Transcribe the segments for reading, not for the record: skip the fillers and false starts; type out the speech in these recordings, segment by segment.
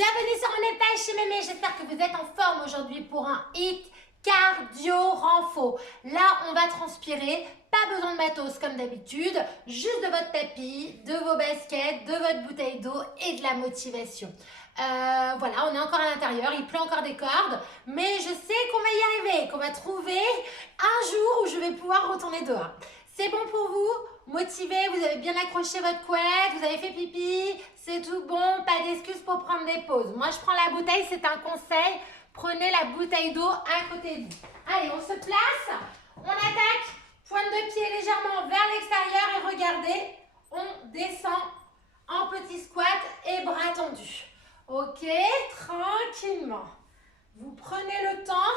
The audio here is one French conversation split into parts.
bienvenue sur mon étage chez Mémé. J'espère que vous êtes en forme aujourd'hui pour un hit cardio renfo. Là, on va transpirer, pas besoin de matos comme d'habitude, juste de votre tapis, de vos baskets, de votre bouteille d'eau et de la motivation. Voilà, on est encore à l'intérieur, il pleut encore des cordes, mais je sais qu'on va y arriver, qu'on va trouver un jour où je vais pouvoir retourner dehors. C'est bon pour vous? Motivé, vous avez bien accroché votre couette, vous avez fait pipi, c'est tout bon, pas d'excuses pour prendre des pauses. Moi, je prends la bouteille, c'est un conseil. Prenez la bouteille d'eau à côté de vous. Allez, on se place, on attaque, pointe de pied légèrement vers l'extérieur et regardez, on descend en petit squat et bras tendus. Ok, tranquillement. Vous prenez le temps.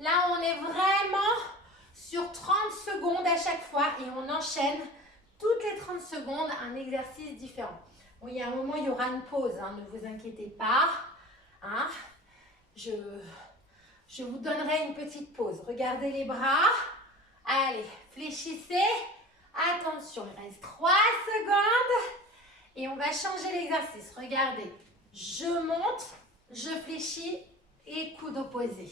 Là, on est vraiment sur 30 secondes à chaque fois et on enchaîne toutes les 30 secondes un exercice différent. Bon, il y a un moment, il y aura une pause, hein, ne vous inquiétez pas. Hein. Je vous donnerai une petite pause. Regardez les bras. Allez, fléchissez. Attention, il reste 3 secondes. Et on va changer l'exercice. Regardez, je monte, je fléchis et coude opposé.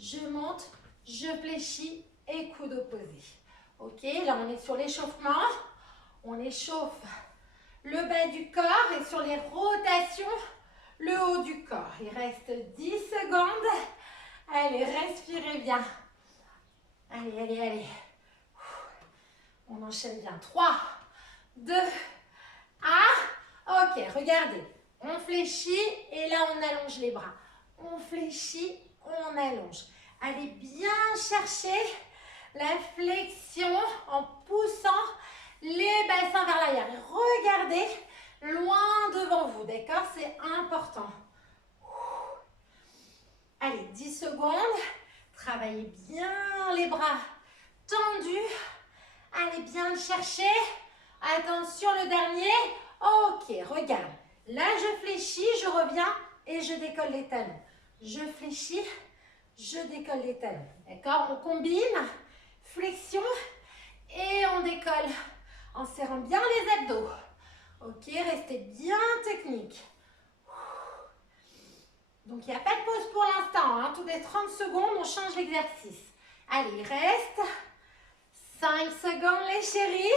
Je monte, je fléchis et coude opposé. Ok, là on est sur l'échauffement. On échauffe le bas du corps et sur les rotations, le haut du corps. Il reste 10 secondes. Allez, respirez bien. Allez, allez, allez. On enchaîne bien. 3, 2, 1. Ok, regardez. On fléchit et là, on allonge les bras. On fléchit, on allonge. Allez bien chercher la flexion en poussant les bassins vers l'arrière. Regardez loin devant vous, d'accord? C'est important. Allez, 10 secondes. Travaillez bien les bras tendus. Allez bien le chercher. Attention, le dernier. Ok, regarde. Là, je fléchis, je reviens et je décolle les talons. Je fléchis, je décolle les talons. D'accord? On combine flexion et on décolle en serrant bien les abdos. Ok, restez bien technique. Donc, il n'y a pas de pause pour l'instant. Hein. Toutes les 30 secondes, on change l'exercice. Allez, il reste 5 secondes, les chéris.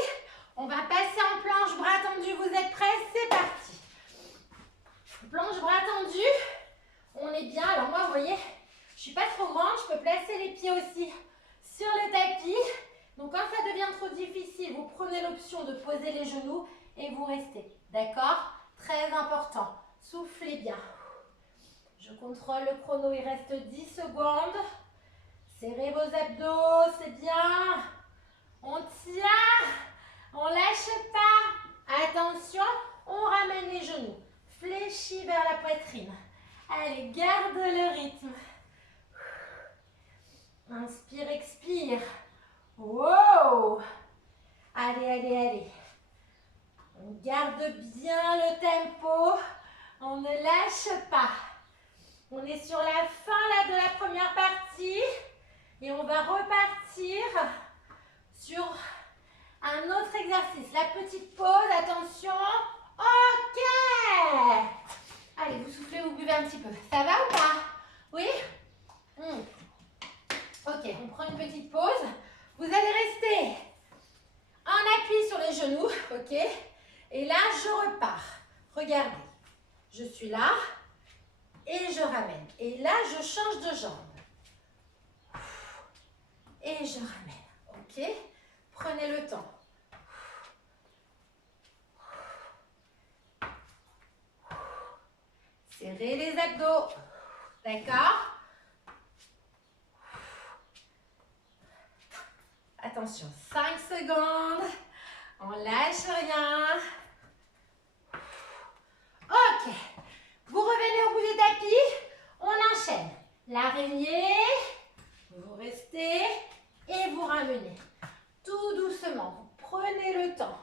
On va passer en planche, bras tendus. Vous êtes prêts? C'est parti. Planche, bras tendus. On est bien. Alors, moi, vous voyez, je ne suis pas trop grande. Je peux placer les pieds aussi sur le tapis. Donc, quand ça devient trop difficile, vous prenez l'option de poser les genoux et vous restez. D'accord? Très important. Soufflez bien. Je contrôle le chrono, il reste 10 secondes. Serrez vos abdos, c'est bien. On tient, on lâche pas. Attention, on ramène les genoux. Fléchis vers la poitrine. Allez, garde le rythme. Inspire, expire. Wow. Allez, allez, allez. On garde bien le tempo. On ne lâche pas. On est sur la fin là, de la première partie et on va repartir sur un autre exercice. La petite pause, attention. Ok. Allez, vous soufflez, vous buvez un petit peu. Ça va ou pas? Oui? Ok, on prend une petite pause. Vous allez rester en appui sur les genoux, ok? Et là, je repars. Regardez, je suis là. Et je ramène. Et là, je change de jambe. Et je ramène. Ok? Prenez le temps. Serrez les abdos. D'accord? Attention, 5 secondes. On lâche rien. Ok. Vous revenez au bout du tapis, on enchaîne. L'araignée, vous restez et vous ramenez. Tout doucement, vous prenez le temps.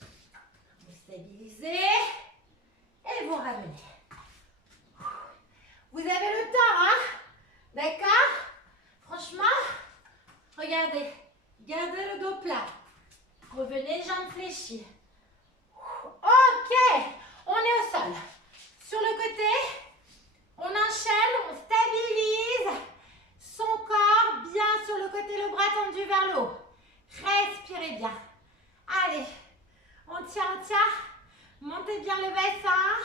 Vous stabilisez et vous ramenez. Vous avez le temps, hein? D'accord? Franchement, regardez, gardez le dos plat. Revenez, jambes fléchies. Ok, on est au sol. Montez bien le bassin.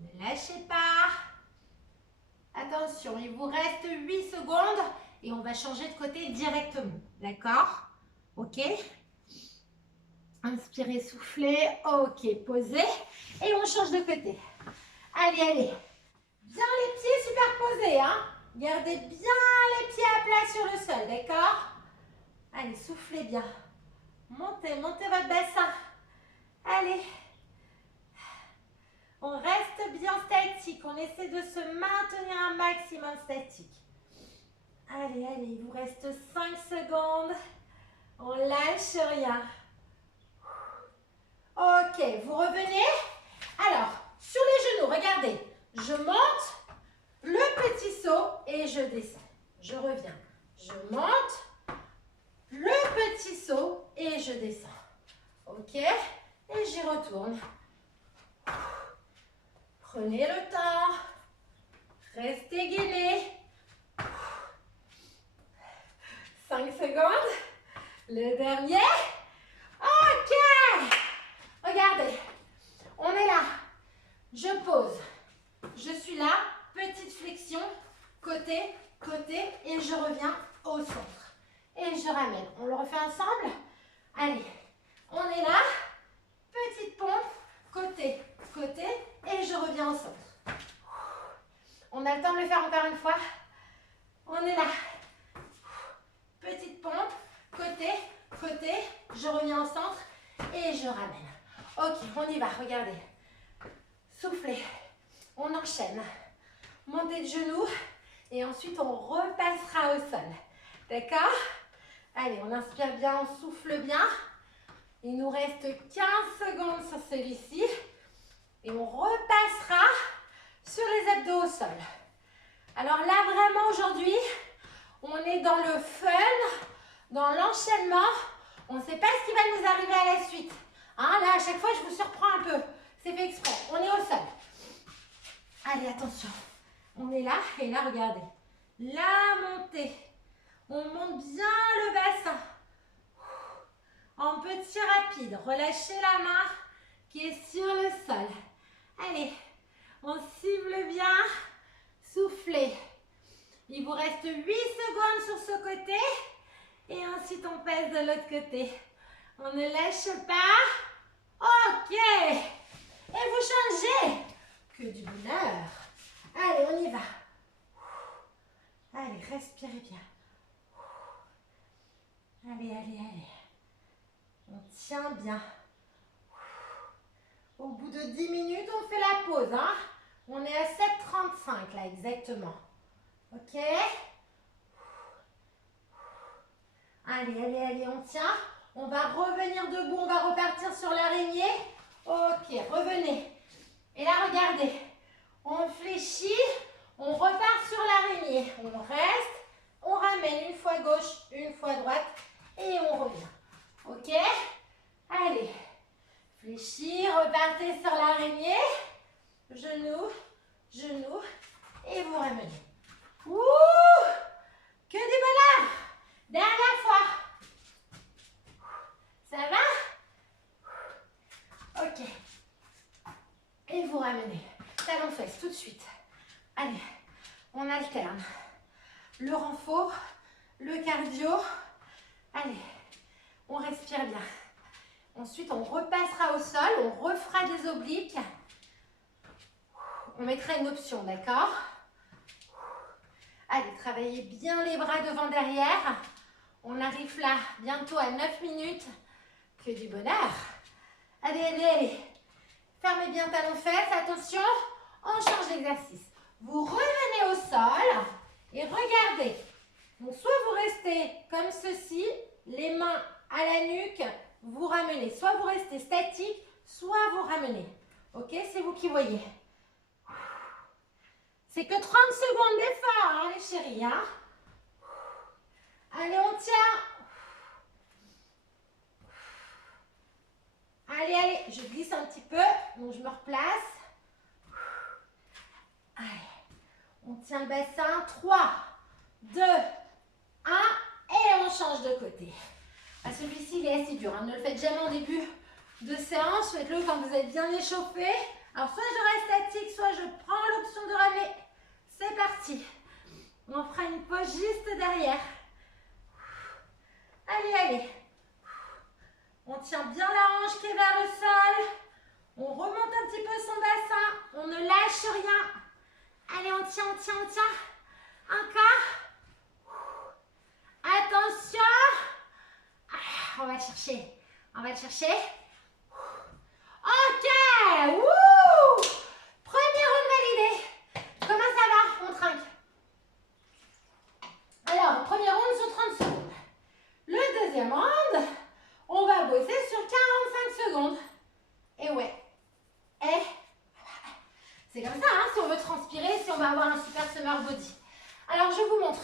Ne lâchez pas. Attention, il vous reste 8 secondes et on va changer de côté directement. D'accord? Ok? Inspirez, soufflez. Ok, posez. Et on change de côté. Allez, allez. Bien les pieds superposés, hein? Gardez bien les pieds à plat sur le sol, d'accord? Allez, soufflez bien. Montez, montez votre bassin. Allez. On reste bien statique. On essaie de se maintenir un maximum statique. Allez, allez, il vous reste 5 secondes. On lâche rien. Ok, vous revenez. Alors, sur les genoux, regardez. Je monte le petit saut et je descends. Je reviens. Je monte le petit saut et je descends. Ok? Et j'y retourne. Prenez le temps. Restez gainé. 5 secondes. Le dernier. Ok. Regardez. On est là. Je pose. Je suis là. Petite flexion. Côté, côté. Et je reviens au centre. Et je ramène. On le refait ensemble. Allez. On est là. Petite pompe. Côté, côté. Et je reviens au centre. On a le temps de le faire encore une fois. On est là. Petite pompe. Côté, côté. Je reviens au centre. Et je ramène. Ok, on y va. Regardez. Soufflez. On enchaîne. Montez de genoux. Et ensuite, on repassera au sol. D'accord? Allez, on inspire bien, on souffle bien. Il nous reste 15 secondes sur celui-ci. Et on repassera sur les abdos au sol. Alors là, vraiment, aujourd'hui, on est dans le fun, dans l'enchaînement. On ne sait pas ce qui va nous arriver à la suite. Hein, là, à chaque fois, je vous surprends un peu. C'est fait exprès. On est au sol. Allez, attention. On est là. Et là, regardez. La montée. On monte bien le bassin. En petit rapide. Relâchez la main qui est sur le sol. Allez. On cible bien. Soufflez. Il vous reste 8 secondes sur ce côté. Et ensuite, on passe de l'autre côté. On ne lâche pas. Ok. Et vous changez. Que du bonheur. Allez, on y va. Allez, respirez bien. Allez, allez, allez. On tient bien. Au bout de 10 minutes, on fait la pause. Hein? On est à 7h35 là, exactement. Ok? Allez, allez, allez, on tient. On va revenir debout, on va repartir sur l'araignée. Ok, revenez. Et là, regardez. On fléchit, on repart sur l'araignée. On reste, on ramène une fois gauche, une fois droite et on revient. Ok? Allez. Fléchir, repartez sur l'araignée. Genou, genou et vous ramenez. Ouh! Que du bonheur! Dernière fois. Ça va? Ok. Et vous ramenez. Talons fesses tout de suite. Allez, on alterne. Le renfort, le cardio. Allez, on respire bien. Ensuite, on repassera au sol, on refera des obliques. On mettra une option, d'accord? Allez, travaillez bien les bras devant, derrière. On arrive là, bientôt à 9 minutes. Que du bonheur. Allez, allez, allez. Fermez bien talons fesses, attention. On change d'exercice. Vous revenez au sol et regardez. Donc, soit vous restez comme ceci, les mains à la nuque, vous ramenez. Soit vous restez statique, soit vous ramenez. Ok, c'est vous qui voyez. C'est que 30 secondes d'effort, hein, les chéris. Hein. Allez, on tient. Allez, allez, je glisse un petit peu, donc je me replace. Allez, on tient le bassin. 3, 2, 1, et on change de côté. Ah, celui-ci, il est assez dur, hein. Ne le faites jamais en début de séance. Faites-le quand vous êtes bien échauffé. Alors, soit je reste statique, soit je prends l'option de ramener. C'est parti. On fera une pause juste derrière. Allez, allez. On tient bien la hanche qui est vers le sol. On remonte un petit peu son bassin. On ne lâche rien. Allez, on tient, on tient, on tient. Encore. Attention. On va chercher. On va le chercher. Ok. Wouh. Premier round validé. Comment ça va? On trinque. Alors, premier round sur 30 secondes. Le deuxième round, on va bosser sur 45 secondes. Et ouais. Et c'est comme ça, hein, si on veut transpirer, si on va avoir un super summer body. Alors, je vous montre.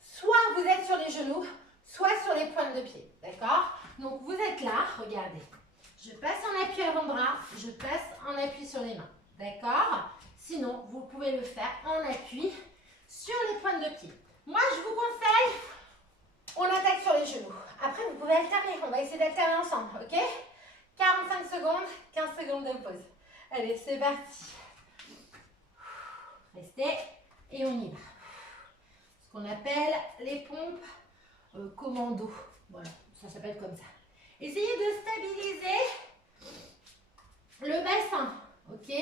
Soit vous êtes sur les genoux, soit sur les pointes de pied. D'accord? Donc, vous êtes là, regardez. Je passe en appui avant-bras, je passe en appui sur les mains. D'accord? Sinon, vous pouvez le faire en appui sur les pointes de pied. Moi, je vous conseille, on attaque sur les genoux. Après, vous pouvez alterner. On va essayer d'alterner ensemble, ok? 45 secondes, 15 secondes de pause. Allez, c'est parti. Restez et on y va. Ce qu'on appelle les pompes commando. Voilà, ça s'appelle comme ça. Essayez de stabiliser le bassin, ok?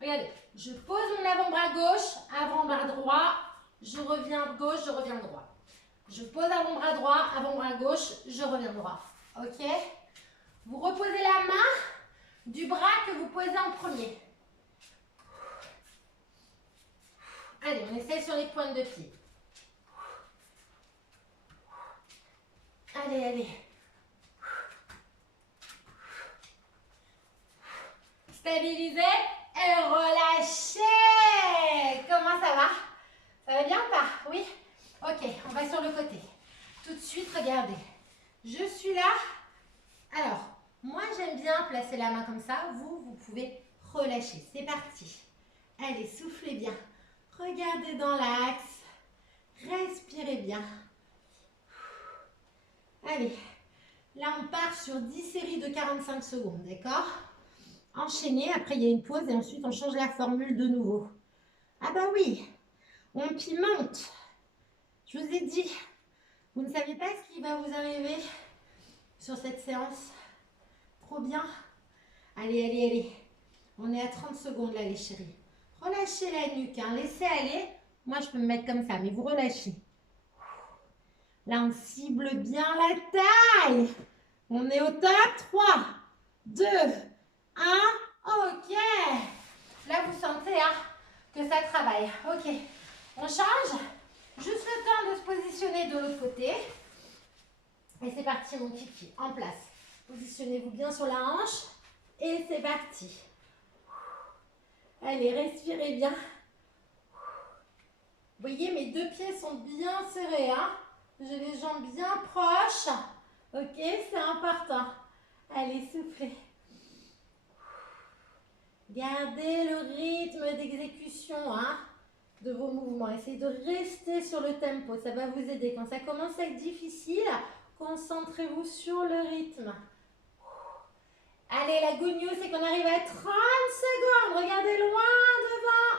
Regardez, je pose mon avant-bras gauche, avant-bras droit, je reviens gauche, je reviens droit. Je pose avant-bras droit, avant-bras gauche, je reviens droit. Ok? Vous reposez la main du bras que vous posez en premier. Allez, on essaie sur les pointes de pied. Allez, allez. Stabilisez et relâchez. Comment ça va? Ça va bien ou pas? Oui? Ok, on va sur le côté. Tout de suite, regardez. Je suis là. Alors, moi, j'aime bien placer la main comme ça. Vous pouvez relâcher. C'est parti. Allez, soufflez bien. Regardez dans l'axe. Respirez bien. Allez. Là, on part sur 10 séries de 45 secondes, d'accord? Enchaînez. Après, il y a une pause et ensuite, on change la formule de nouveau. Ah bah oui, on pimente. Je vous ai dit, vous ne savez pas ce qui va vous arriver sur cette séance. Trop bien. Allez, allez, allez. On est à 30 secondes là, les chéris. Relâchez la nuque, hein. Laissez aller. Moi, je peux me mettre comme ça, mais vous relâchez. Là, on cible bien la taille. On est au top. 3, 2, 1. Ok. Là, vous sentez hein, que ça travaille. Ok. On change. Juste le temps de se positionner de l'autre côté. Et c'est parti, mon kiki. En place. Positionnez-vous bien sur la hanche. Et c'est parti. Allez, respirez bien. Vous voyez, mes deux pieds sont bien serrés. Hein? J'ai les jambes bien proches. Ok, c'est important. Allez, soufflez. Gardez le rythme d'exécution hein, de vos mouvements. Essayez de rester sur le tempo. Ça va vous aider. Quand ça commence à être difficile, concentrez-vous sur le rythme. Allez, la good news, c'est qu'on arrive à 30 secondes. Regardez loin devant.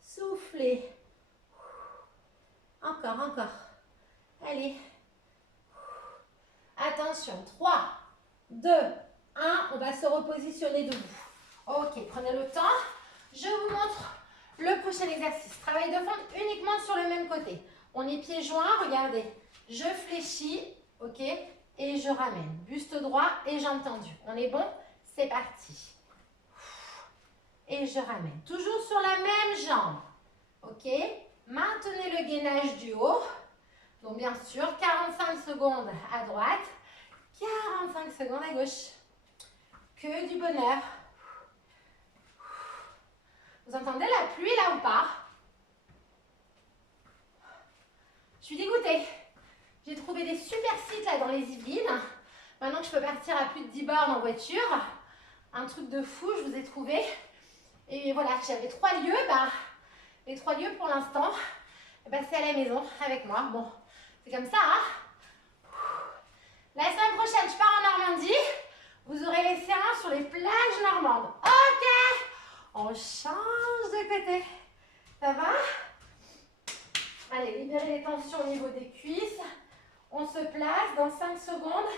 Soufflez. Encore, encore. Allez. Attention. 3, 2, 1. On va se repositionner debout. Ok, prenez le temps. Je vous montre le prochain exercice. Travail de fente uniquement sur le même côté. On est pieds joints, regardez. Je fléchis, ok, et je ramène. Buste droit et jambes tendues. On est bon? C'est parti. Et je ramène. Toujours sur la même jambe. Ok? Maintenez le gainage du haut. Donc bien sûr, 45 secondes à droite, 45 secondes à gauche. Que du bonheur. Vous entendez la pluie là ou pas? Je suis dégoûtée. J'ai trouvé des super sites là dans les Yvelines. Maintenant que je peux partir à plus de 10 bornes en voiture. Un truc de fou, je vous ai trouvé. Et voilà, j'avais 3 lieux. Les 3 lieux pour l'instant, c'est à la maison avec moi. Bon, c'est comme ça. Hein? La semaine prochaine, je pars en Normandie. Vous aurez les séances sur les plages normandes. Ok. On change de côté. Ça va? Allez, libérez les tensions au niveau des cuisses. On se place dans 5 secondes.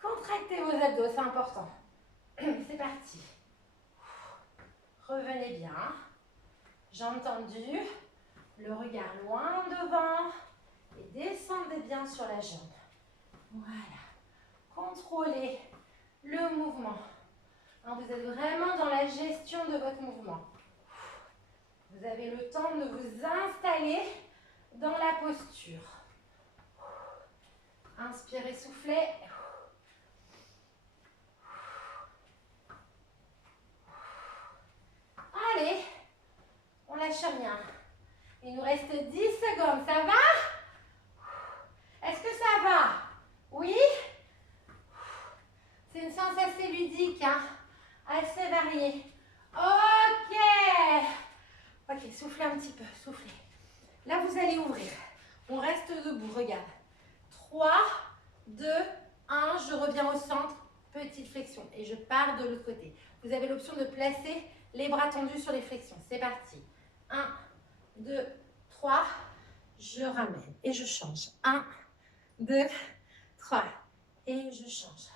Contractez vos abdos, c'est important. C'est parti. Revenez bien. Jambes tendues. Le regard loin devant. Et descendez bien sur la jambe. Voilà. Contrôlez le mouvement. Vous êtes vraiment dans la gestion de votre mouvement. Vous avez le temps de vous installer dans la posture. Inspirez, soufflez. Allez, on lâche rien. Il nous reste 10 secondes, ça va? Est-ce que ça va? Oui? C'est une séance assez ludique, hein? Assez variée. Ok. Ok, soufflez un petit peu, soufflez. Là, vous allez ouvrir. On reste debout, regarde. 3, 2, 1, je reviens au centre. Petite flexion et je pars de l'autre côté. Vous avez l'option de placer les bras tendus sur les flexions. C'est parti. 1, 2, 3. Je ramène et je change. 1, 2, 3. Et je change.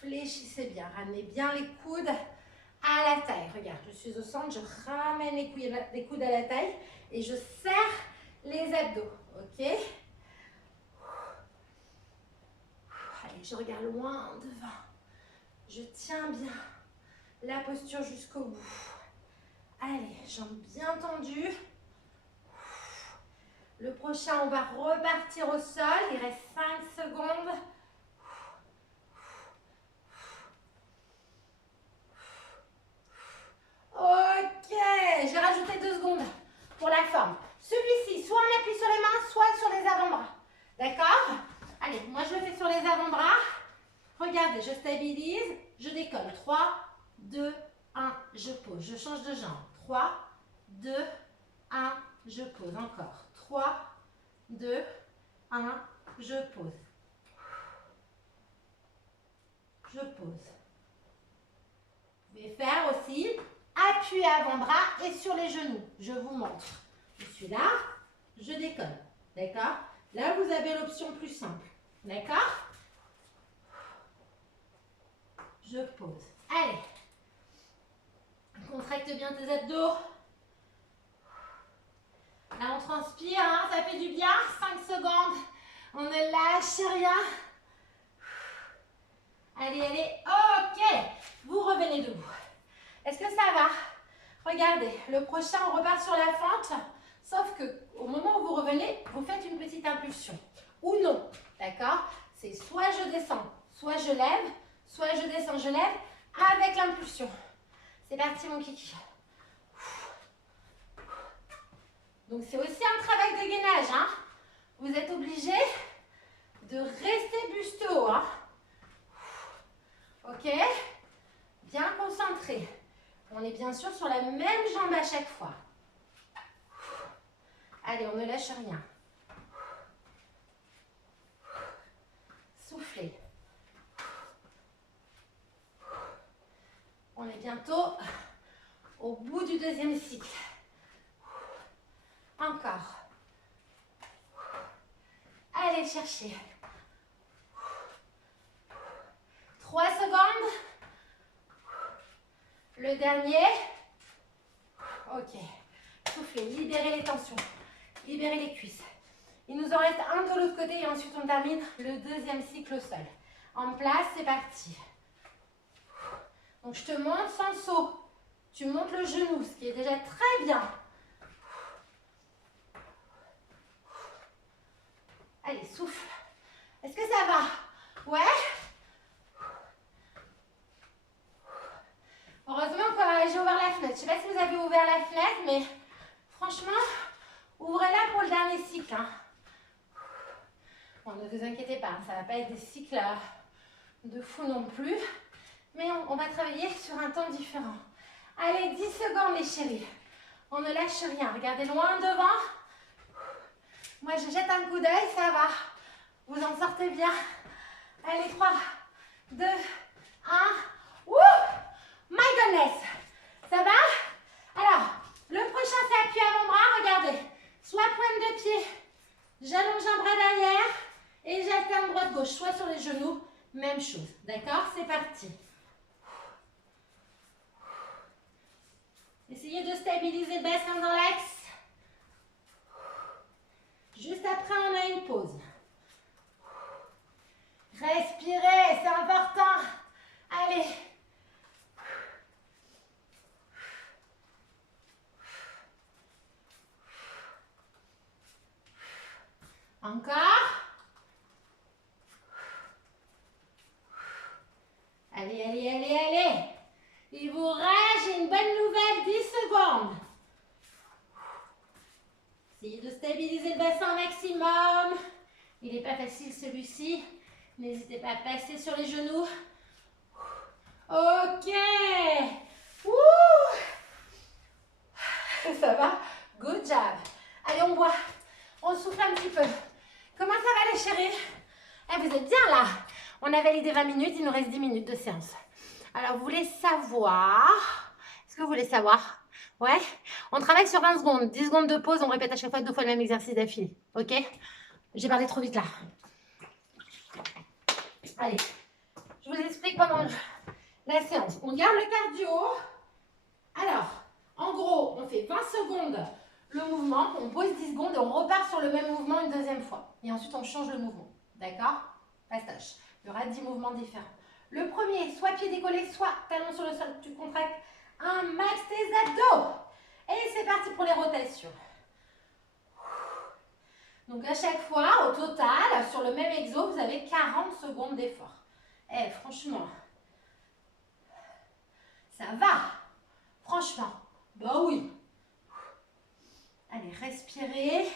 Fléchissez bien. Ramenez bien les coudes à la taille. Regarde, je suis au centre. Je ramène les coudes à la taille et je serre les abdos. Ok? Allez, je regarde loin devant. Je tiens bien la posture jusqu'au bout. Allez, jambes bien tendues. Le prochain, on va repartir au sol. Il reste 5 secondes. Ok, j'ai rajouté 2 secondes pour la forme. Celui-ci, soit on appuie sur les mains, soit sur les avant-bras. D'accord? Allez, moi je le fais sur les avant-bras. Regardez, je stabilise, je décolle. 3, 2, 1, je pose. Je change de jambe. 3, 2, 1, je pose. Encore. 3, 2, 1, je pose. Je pose. Vous pouvez faire aussi appui avant-bras et sur les genoux. Je vous montre. Je suis là, je décolle. D'accord? Là, vous avez l'option plus simple. D'accord? Je pose. Allez. Contracte bien tes abdos. Là, on transpire, hein, ça fait du bien. 5 secondes. On ne lâche rien. Allez, allez. Ok. Vous revenez debout. Est-ce que ça va? Regardez, le prochain, on repart sur la fente. Sauf que au moment où vous revenez, vous faites une petite impulsion. Ou non. D'accord? C'est soit je descends, soit je lève, soit je descends, je lève avec l'impulsion. C'est parti, mon kiki. Donc, c'est aussi un travail de gainage. Hein. Vous êtes obligé de rester buste haut. Hein. Ok? Bien concentré. On est bien sûr sur la même jambe à chaque fois. Allez, on ne lâche rien. Soufflez. On est bientôt au bout du deuxième cycle. Encore. Allez chercher. 3 secondes. Le dernier. Ok. Soufflez, libérez les tensions. Libérez les cuisses. Il nous en reste un de l'autre côté et ensuite on termine le deuxième cycle au sol. En place, c'est parti. Donc je te monte sans saut. Tu montes le genou, ce qui est déjà très bien. Allez, souffle. Est-ce que ça va? Ouais? Heureusement que j'ai ouvert la fenêtre. Je ne sais pas si vous avez ouvert la fenêtre, mais franchement, ouvrez-la pour le dernier cycle. Hein. Bon, ne vous inquiétez pas, ça ne va pas être des cycles de fou non plus. Mais on va travailler sur un temps différent. Allez, 10 secondes les chéris. On ne lâche rien. Regardez loin devant. Moi, je jette un coup d'œil, ça va. Vous en sortez bien. Allez, 3, 2, 1. Wouh! My goodness! Ça va? Alors, le prochain, c'est appui avant-bras. Regardez. Soit pointe de pied, j'allonge un bras derrière et j'alterne droite-gauche. Soit sur les genoux, même chose. D'accord? C'est parti. Essayez de stabiliser le bassin dans l'axe. Juste après, on a une pause. Respirez, c'est important. Allez. Encore. Allez, allez, allez, allez. Il vous reste, j'ai une bonne nouvelle, 10 secondes. Essayez de stabiliser le bassin au maximum. Il n'est pas facile celui-ci. N'hésitez pas à passer sur les genoux. Ok. Ouh. Ça va? Good job. Allez, on boit. On souffle un petit peu. Comment ça va les chéris? Eh, vous êtes bien là. On a validé 20 minutes, il nous reste 10 minutes de séance. Alors, vous voulez savoir... Est-ce que vous voulez savoir? Ouais? On travaille sur 20 secondes. 10 secondes de pause, on répète à chaque fois 2 fois le même exercice d'affilée. Ok? J'ai parlé trop vite là. Allez, je vous explique pendant la séance. On garde le cardio. Alors, en gros, on fait 20 secondes le mouvement, on pose 10 secondes et on repart sur le même mouvement une deuxième fois. Et ensuite, on change le mouvement. D'accord? Passage. Il y aura 10 mouvements différents. Le premier, soit pied décollé, soit talon sur le sol. Tu contractes un max tes abdos. Et c'est parti pour les rotations. Donc à chaque fois, au total, sur le même exo, vous avez 40 secondes d'effort. Eh, franchement, ça va. Franchement, bah oui. Allez, respirez.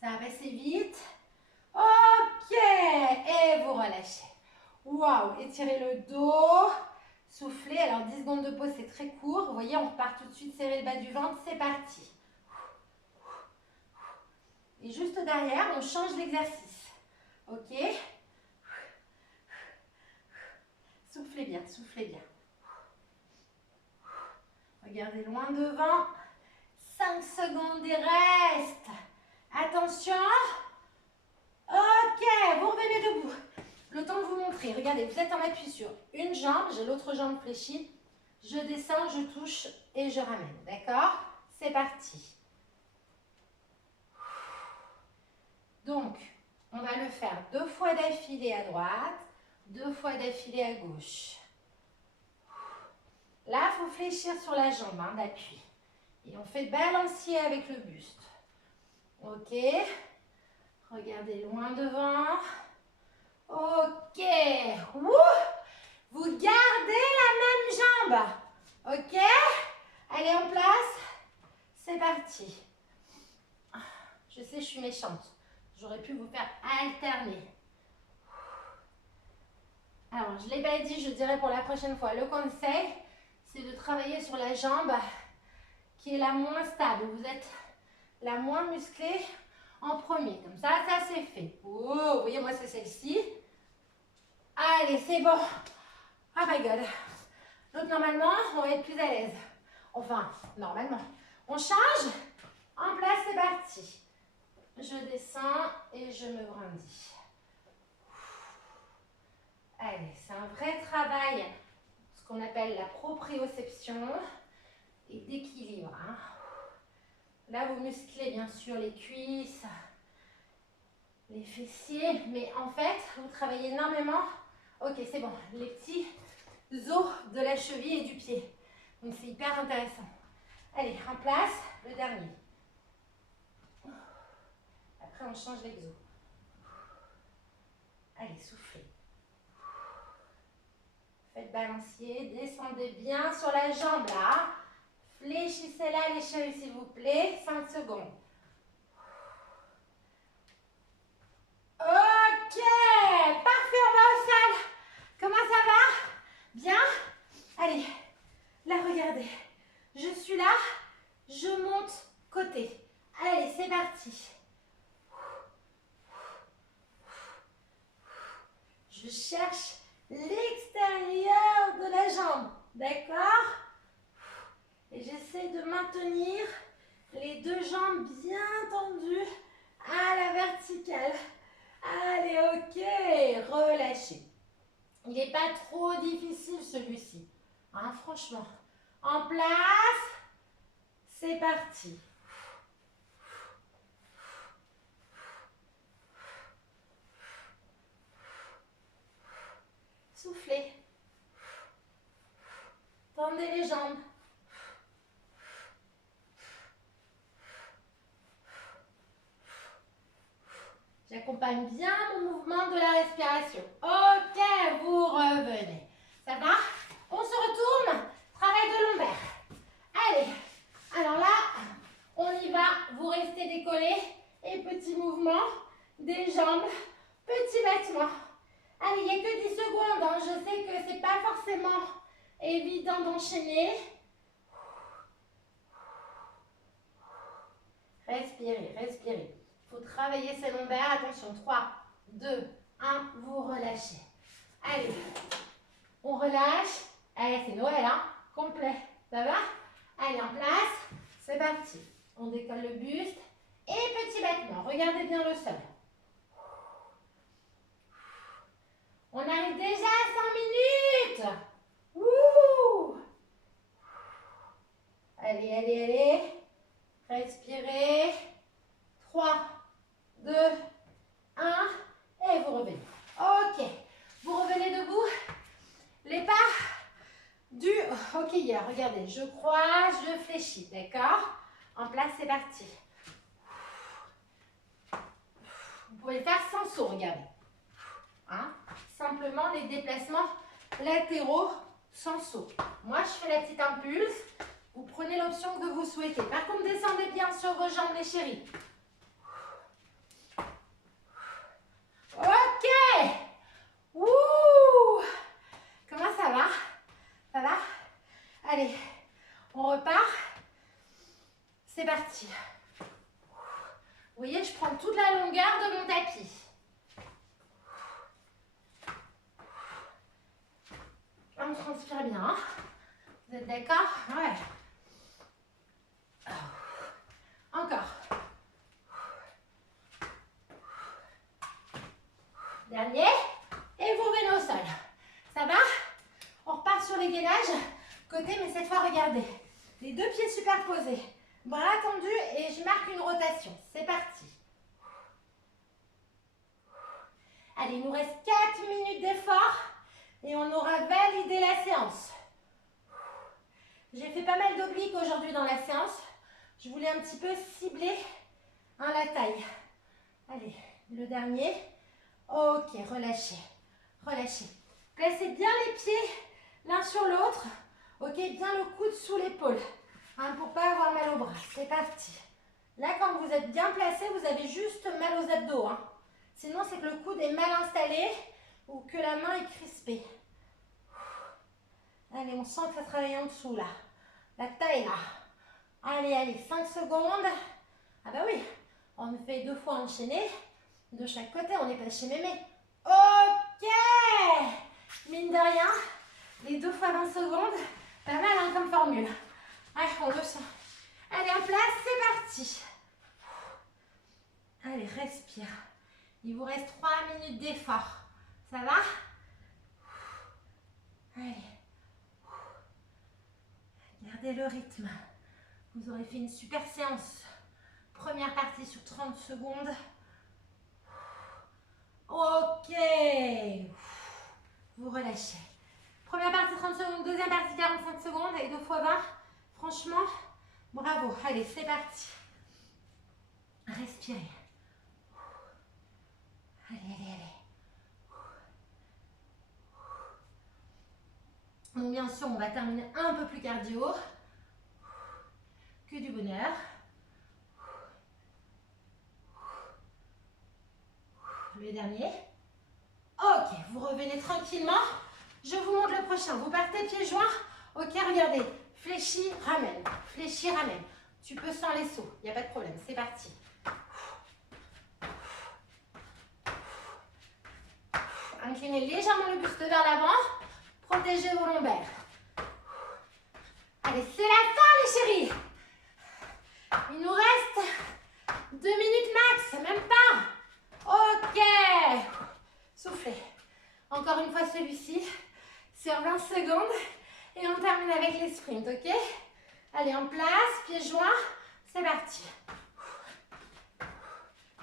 Ça va passer vite. Ok. Et vous relâchez. Waouh. Étirez le dos. Soufflez. Alors 10 secondes de pause, c'est très court. Vous voyez, on repart tout de suite. Serrez le bas du ventre. C'est parti. Et juste derrière, on change l'exercice. Ok? Soufflez bien, soufflez bien. Regardez loin devant. 5 secondes, il reste. Attention. Ok, vous revenez debout. Le temps de vous montrer. Regardez, vous êtes en appui sur une jambe. J'ai l'autre jambe fléchie. Je descends, je touche et je ramène. D'accord? C'est parti. Donc, on va le faire 2 fois d'affilée à droite, 2 fois d'affilée à gauche. Là, il faut fléchir sur la jambe d'appui. Et on fait balancier avec le buste. Ok. Regardez loin devant. Ok. Wouh. Vous gardez la même jambe. Ok. Allez en place. C'est parti. Je sais, je suis méchante. J'aurais pu vous faire alterner. Alors, je ne l'ai pas dit, je dirais pour la prochaine fois. Le conseil, c'est de travailler sur la jambe qui est la moins stable. Vous êtes la moins musclée en premier. Comme ça, ça c'est fait. Oh, vous voyez, moi c'est celle-ci. Allez, c'est bon. Oh my god. Donc normalement, on va être plus à l'aise. Enfin, normalement. On change. En place, c'est parti. Je descends et je me brindis. Allez, c'est un vrai travail, ce qu'on appelle la proprioception et d'équilibre. Hein. Là, vous musclez bien sûr les cuisses, les fessiers, mais en fait, vous travaillez énormément. Ok, c'est bon, les petits os de la cheville et du pied. Donc, c'est hyper intéressant. Allez, en place, le dernier. Après, on change l'exo. Allez, soufflez. Faites balancier, descendez bien sur la jambe là. Fléchissez-la les chevilles s'il vous plaît. 5 secondes. Ok, parfait, on va au sol. Comment ça va? Bien? Allez, là regardez. Je suis là, je monte côté. Allez, c'est parti. cherche l'extérieur de la jambe. D'accord? Et j'essaie de maintenir les deux jambes bien tendues à la verticale. Allez, ok, relâchez. Il n'est pas trop difficile celui-ci. Hein, franchement. En place. C'est parti. Soufflez. Tendez les jambes. J'accompagne bien mon mouvement de la respiration. Ok, vous revenez. Ça va? On se retourne. Travail de lombaire. Allez. Alors là, on y va. Vous restez décollé. Et petit mouvement des jambes. Petit battement. Allez, il n'y a que 10 secondes. Hein. Je sais que ce n'est pas forcément évident d'enchaîner. Respirez, respirez. Il faut travailler ses lombaires. Attention, 3, 2, 1, vous relâchez. Allez, on relâche. Allez, c'est Noël, hein? Complet. Ça va? Allez, en place. C'est parti. On décolle le buste. Et petit battement. Regardez bien le sol. On arrive déjà à 5 minutes. Wouh! Allez, allez, allez. Respirez. 3, 2, 1. Et vous revenez. Ok. Vous revenez debout. Les pas du hockeyeur. Regardez, je croise, je fléchis. D'accord? En place, c'est parti. Vous pouvez le faire sans saut, regardez. Hein? Simplement les déplacements latéraux sans saut. Moi, je fais la petite impulse. Vous prenez l'option que vous souhaitez. Par contre, descendez bien sur vos jambes, les chéris. Ok. Ouh. Comment ça va? Ça va? Allez, on repart. C'est parti. Vous voyez, je prends toute la longueur de mon tapis. Là, on transpire bien. Hein? Vous êtes d'accord? Ouais. Encore. Dernier. Et vous revenez au sol. Ça va? On repart sur les gainages. Côté, mais cette fois, regardez. Les deux pieds superposés. Bras tendus et je marque une rotation. C'est parti. Allez, il nous reste 4 minutes d'effort et on aura validé la séance. J'ai fait pas mal d'obliques aujourd'hui dans la séance. Je voulais un petit peu cibler la taille. Allez, le dernier. Ok, relâchez. Relâchez. Placez bien les pieds l'un sur l'autre. Ok, bien le coude sous l'épaule. Hein, pour ne pas avoir mal au bras. C'est parti. Là, quand vous êtes bien placé, vous avez juste mal aux abdos. Hein. Sinon, c'est que le coude est mal installé ou que la main est crispée. Allez, on sent que ça travaille en dessous, là. La taille, là. Allez, allez, 5 secondes. Ah bah oui, on fait 2 fois enchaîner. De chaque côté, on n'est pas chez mémé. Ok. Mine de rien, les 2 fois 20 secondes, pas mal hein, comme formule. Allez, on le sent. Allez, en place, c'est parti. Allez, respire. Il vous reste 3 minutes d'effort. Ça va? Allez. Gardez le rythme. Vous aurez fait une super séance. Première partie sur 30 secondes. Ok. Vous relâchez. Première partie 30 secondes, deuxième partie 45 secondes et 2 fois 20. Franchement, bravo. Allez, c'est parti. Respirez. Allez, allez, allez. Donc bien sûr, on va terminer un peu plus cardio. Que du bonheur. Le dernier. Ok, vous revenez tranquillement. Je vous montre le prochain. Vous partez pieds joints. Ok, regardez. Fléchis, ramène. Fléchis, ramène. Tu peux sans les sauts. Il n'y a pas de problème. C'est parti. Inclinez légèrement le buste vers l'avant. Protégez vos lombaires. Allez, c'est la fin les chéris. Il nous reste 2 minutes max, même pas. Ok. Soufflez. Encore une fois celui-ci. Sur 20 secondes. Et on termine avec les sprints, ok? Allez, en place, pieds joints. C'est parti.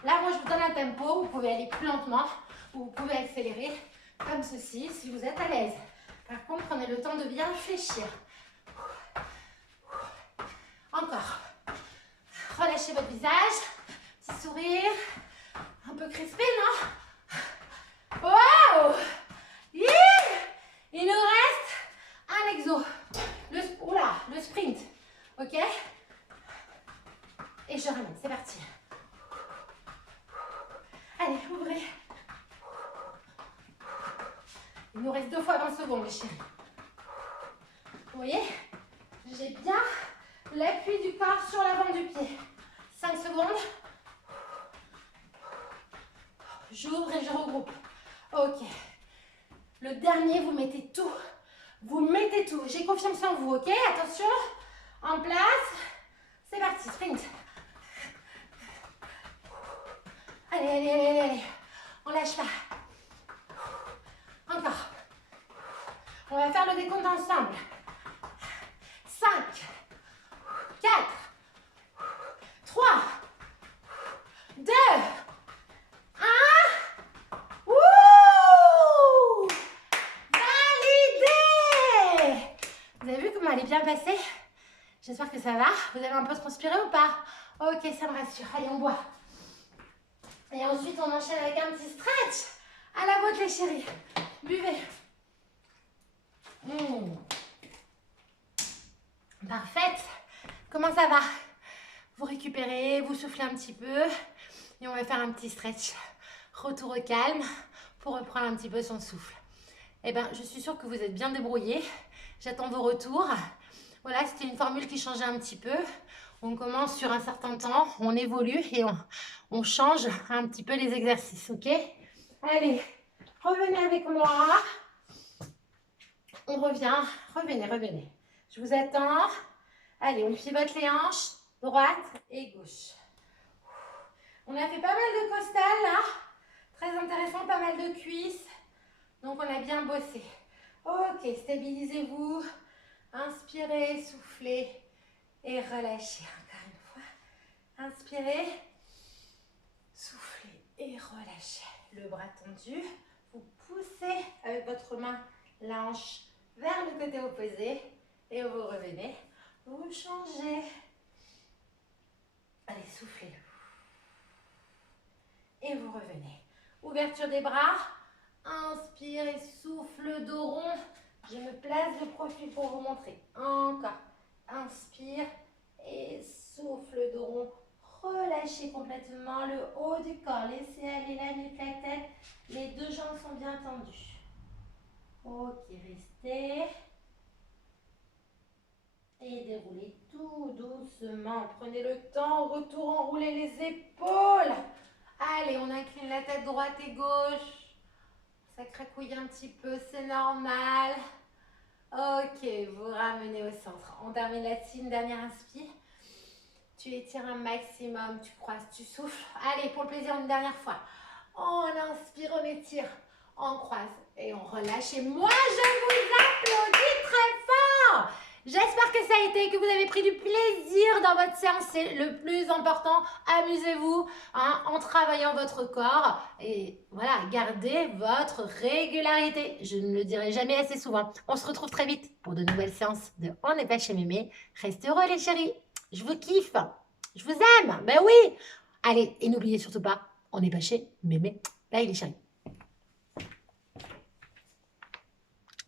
Là, moi, je vous donne un tempo. Vous pouvez aller plus lentement ou vous pouvez accélérer comme ceci si vous êtes à l'aise. Par contre, prenez le temps de bien réfléchir. Encore. Relâchez votre visage. Petit sourire. Un peu crispé, non? Wow! Il nous reste un exo. Le sprint. Ok? Et je ramène. C'est parti. Allez, ouvrez. Il nous reste 2 fois 20 secondes, les chéris. Vous voyez? J'ai bien l'appui du corps sur l'avant du pied. 5 secondes. J'ouvre et je regroupe. Ok. Le dernier, vous mettez tout. Vous mettez tout. J'ai confiance en vous, ok? Attention. En place. C'est parti, sprint. Allez. On lâche pas. Encore. On va faire le décompte ensemble. 5, 4, 3, 2, 1. Wouh! Validé! Vous avez vu comment elle est bien passée? J'espère que ça va. Vous avez un peu transpiré ou pas? Ok, ça me rassure. Allez, on boit. Et ensuite, on enchaîne avec un petit stretch. À la vôtre, les chéris. Buvez. Parfait. Comment ça va? Vous récupérez, vous soufflez un petit peu. Et on va faire un petit stretch. Retour au calme pour reprendre un petit peu son souffle. Eh bien, je suis sûre que vous êtes bien débrouillés. J'attends vos retours. Voilà, c'était une formule qui changeait un petit peu. On commence sur un certain temps, on évolue et on change un petit peu les exercices, ok? Allez, revenez avec moi. On revient, revenez. Je vous attends. Allez, on pivote les hanches, droite et gauche. On a fait pas mal de costales là. Très intéressant, pas mal de cuisses. Donc on a bien bossé. Ok, stabilisez-vous. Inspirez, soufflez et relâchez. Encore une fois. Inspirez, soufflez et relâchez. Le bras tendu. Vous poussez avec votre main la hanche vers le côté opposé et vous revenez. Vous changez. Allez, soufflez. Et vous revenez. Ouverture des bras. Inspire et souffle, dos rond. Je me place de profil pour vous montrer. Encore. Inspire et souffle, dos rond. Relâchez complètement le haut du corps. Laissez aller la nuque, la tête. Les deux jambes sont bien tendues. Ok, restez. Et déroulez tout doucement. Prenez le temps. Retour, enroulez les épaules. Allez, on incline la tête droite et gauche. Ça cracouille un petit peu, c'est normal. Ok, vous ramenez au centre. On termine là-dessus, une dernière inspire. Tu étires un maximum, tu croises, tu souffles. Allez, pour le plaisir, une dernière fois. On inspire, on étire, on croise et on relâche. Et moi, je vous applaudis très fort. J'espère que ça a été, que vous avez pris du plaisir dans votre séance. C'est le plus important. Amusez-vous en travaillant votre corps. Et voilà, gardez votre régularité. Je ne le dirai jamais assez souvent. On se retrouve très vite pour de nouvelles séances de On n'est pas chez Mémé. Restez heureux les chéris. Je vous kiffe. Je vous aime. Ben oui. Allez, et n'oubliez surtout pas, on n'est pas chez Mémé. Bye les chéris.